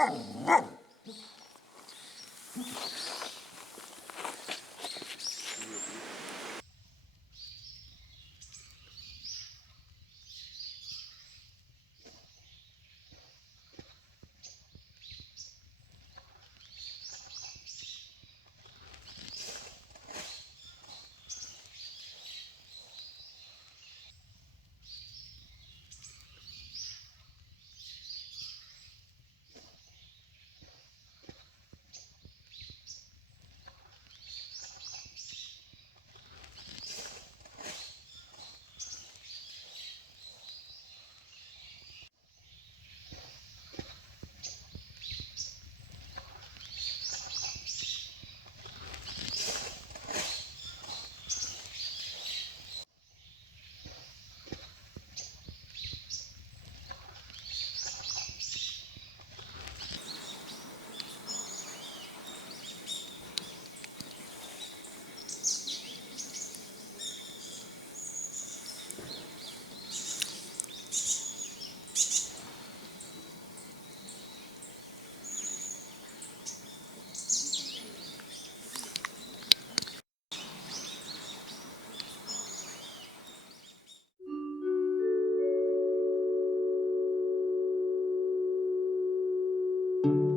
Oh, thank mm -hmm. you